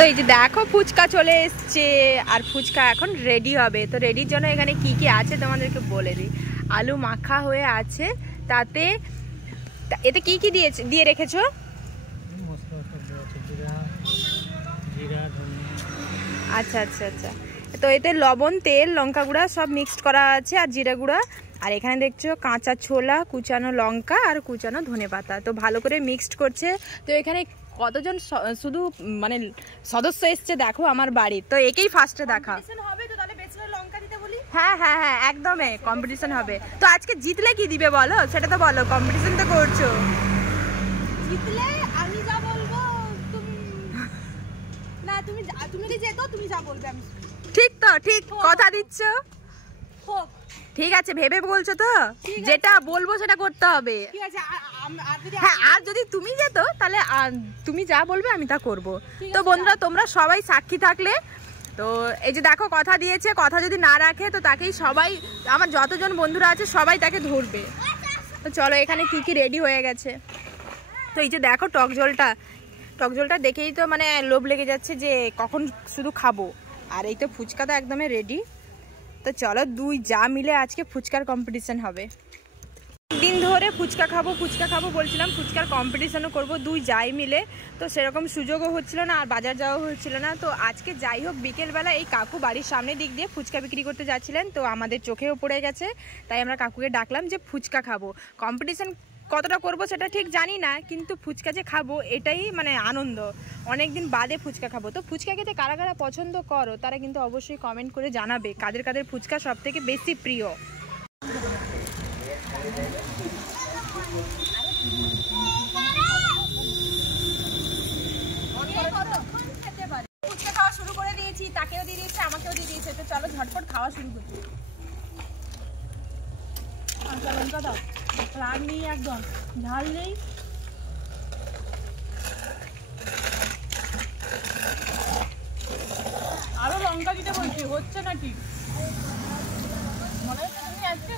তো এই যে দেখো ফুচকা চলে এসছে আর ফুচকা এখন রেডি হবে। তো রেডির জন্য এখানে কি কি আছে তোমাদেরকে বলে দিই। আলু মাখা হয়ে আছে, তাতে এতে কি কি দিয়ে রেখেছো? আচ্ছা আচ্ছা আচ্ছা। তো এতে লবণ, তেল, লঙ্কা গুঁড়া সব মিক্সড করা আছে আর জিরা গুঁড়া। আর এখানে দেখছো কাঁচা ছোলা, কুচানো লঙ্কা আর কুচানো ধনেপাতা। তো ভালো করে মিক্সড করছে। তো এখানে কতজন শুধু মানে সদস্য এসছে দেখো আমার বাড়ির। তো একেই ফার্স্টে দেখা হবে। তো তাহলে বেশি লঙ্কা দিতে বলি। হ্যাঁ হ্যাঁ হ্যাঁ একদমই কম্পিটিশন হবে। তো আজকে জিতলে কি দিবে বলো, সেটা তো বলো। কম্পিটিশন তো করছো। জিতলে আমি যা বলবো তুমি না, তুমি যদি যেতো তুমি যা বলবে আমি। ঠিক তো ঠিক কথা দিচ্ছ। ঠিক আছে ভেবে বলছো তো, যেটা বলবো সেটা করতে হবে। হ্যাঁ আর যদি তুমি যেত তাহলে তুমি যা বলবে আমি তা করব। তো বন্ধুরা তোমরা সবাই সাক্ষী থাকলে। তো এই যে দেখো কথা দিয়েছে, কথা যদি না রাখে তো তাকেই সবাই, আমার যতজন বন্ধুরা আছে সবাই তাকে ধরবে। তো চলো এখানে কি কি রেডি হয়ে গেছে। তো এই যে দেখো টক জলটা দেখেই তো মানে লোভ লেগে যাচ্ছে যে কখন শুধু খাবো। আর এই তো ফুচকা তো একদমই রেডি। তো চলো দুই যা মিলে আজকে ফুচকার কম্পিটিশন হবে। দিন ধরে ফুচকা খাবো বলছিলাম, ফুচকার কম্পিটিশনও করব দুই যাই মিলে। তো সেরকম সুযোগও হচ্ছিল না আর বাজার যাওয়া হচ্ছিল না। তো আজকে যাই হোক বিকেলবেলা এই কাকু বাড়ির সামনের দিক দিয়ে ফুচকা বিক্রি করতে যাচ্ছিলেন। তো আমাদের চোখেও পড়ে গেছে, তাই আমরা কাকুকে ডাকলাম যে ফুচকা খাবো। কম্পিটিশন কতটা করব সেটা ঠিক জানি না, কিন্তু ফুচকা যে খাবো এটাই মানে আনন্দ। অনেকদিন বাদে ফুচকা খাবো। তো ফুচকা খেতে কারা কারা পছন্দ করো তারা কিন্তু অবশ্যই কমেন্ট করে জানাবে কাদের কাদের ফুচকা সব থেকে বেশি প্রিয়। ফুচকা খাওয়া শুরু করে দিয়েছি, তাকেও দিয়ে দিয়েছে আমাকেও দিয়ে দিয়েছে। তো চলো ঝটপট খাওয়া শুরু করি। লঙ্কা দাও, রাগ নেই, একদম ঝাল নেই। আরো লঙ্কা দিতে বলছি, হচ্ছে নাকি মনে হচ্ছে তুমি আজকে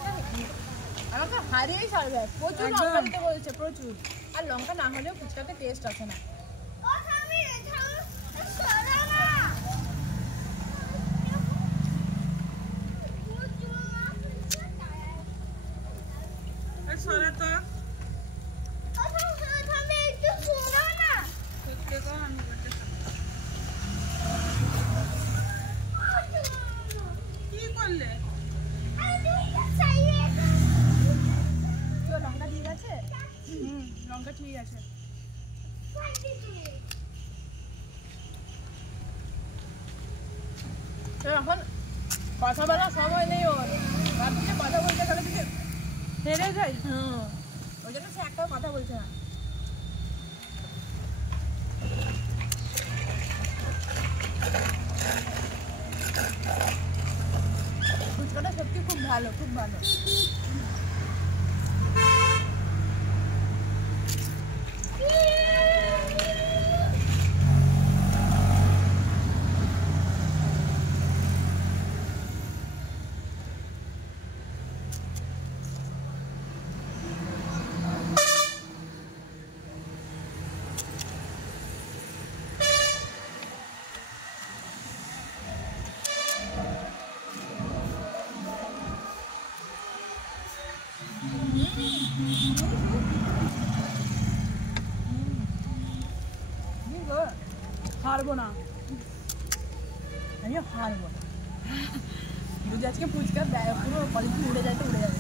আমাকে হারিয়েই ছাড়বে। প্রচুর লঙ্কা দিতে বলছে, প্রচুর। আর লঙ্কা না হলেও ফুচকাতে টেস্ট আছে না। লঙ্কা ঠিক আছে, লঙ্কা ঠিক আছে। এখন কথা বলার সময় নেই ওর, ভাবছে কথা বলতে গেলে কিছু হেরে যাই। ওই জন্য সে একটাও কথা বলছে না। ফুচকাটা সত্যি খুব ভালো, খুব ভালো। হারবো না, আমি হারবো না। যদি আজকে ফুচকা পুরো কলেজ উড়ে যায় তো উড়ে যাবে।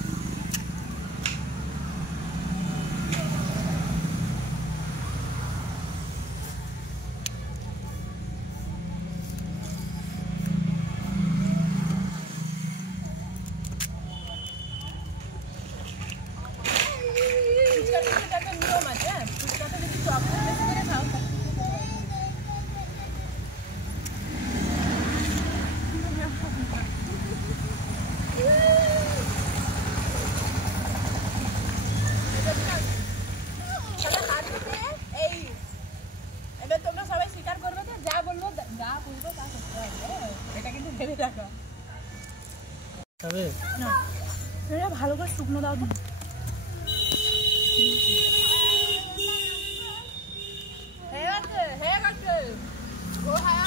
নিয়ম আছে, ফুচকাতে যদি চকলেট বেশি করে খাও তোমরা সবাই স্বীকার করবে তো, যা বলবো তা করতে হবে। এটা কিন্তু ভেবে রাখো। না এটা ভালো করে শুকনো দাও। হয়ে গেছে, ও হ্যাঁ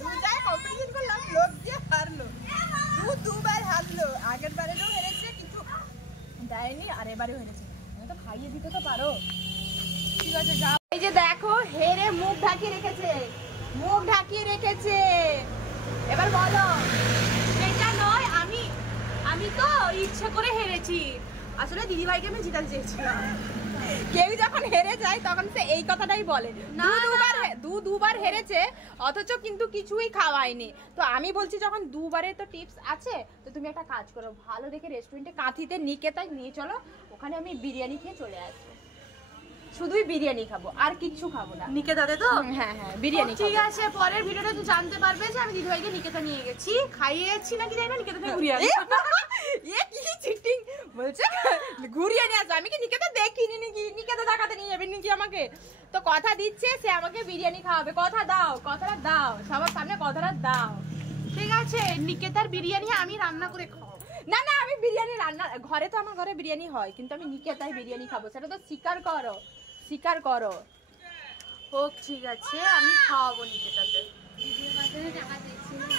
দুজায় কম্পিটিশন করলাম, লোক দিয়ে হারলো, দুবার হারলো। আগের বারেও হেরেছে কিন্তু দেয়নি, আর এবারেও হেরেছে। আমি তো খাইয়ে দিতে তো পারো। ঠিক আছে যাও। এই যে দেখো হেরে মুখ ঢাকিয়ে রেখেছে, মুখ ঢাকিয়ে রেখেছে। এবার বলো। সেটা নয়, আমি তো ইচ্ছা করে হেরেছি, আসলে দিদিভাইকে আমি জিতাতে চেয়েছিলাম। কেউ যখন হেরে যায় তখন সে এই কথাটাই বলে, দুবার হেরেছে অথচ কিন্তু কিছুই খাওয়ায়নি। তো আমি বলছি যখন দুবারে তো টিপস আছে, তো তুমি একটা কাজ করো, ভালো দেখে রেস্টুরেন্টে কাঁথিতে নিকেতায় নিয়ে চলো, ওখানে আমি বিরিয়ানি খেয়ে চলে আসবো। শুধুই বিরিয়ানি খাবো, আর কিচ্ছু খাবো না। নিকেতাতে তো? হ্যাঁ হ্যাঁ বিরিয়ানি। ঠিক আছে, পরের ভিডিওটা তুই জানতে পারবে যে আমি দিদিভাইকে নিকেতা নিয়ে গেছি, খাইয়েছি নাকি জানি না, নিকেতা থেকে ঘুরিয়ে আনি। এ কি চিটিং বলছে, ঘুরিয়ে নিয়ে আসবে। আমি কি নিকেতা দেখিনি নাকি, নিকেতা দেখাতে নিয়ে যাবেন নাকি আমাকে? তো কথা দিচ্ছে সে আমাকে বিরিয়ানি খাওয়াবে। কথা দাও, কথাটা দাও, সবার সামনে কথাটা দাও। ঠিক আছে, নিকেতার বিরিয়ানি আমি রান্না করে খাবো। না না, আমি বিরিয়ানি রান্না ঘরে, তো আমার ঘরে বিরিয়ানি হয়, কিন্তু আমি নিকেতায় বিরিয়ানি খাবো, সেটা তো স্বীকার করো, স্বীকার করো। হোক, ঠিক আছে, আমি খাওয়াবো নিকেতাতে। ভিডিওর মাধ্যমে টাকা দিচ্ছি না।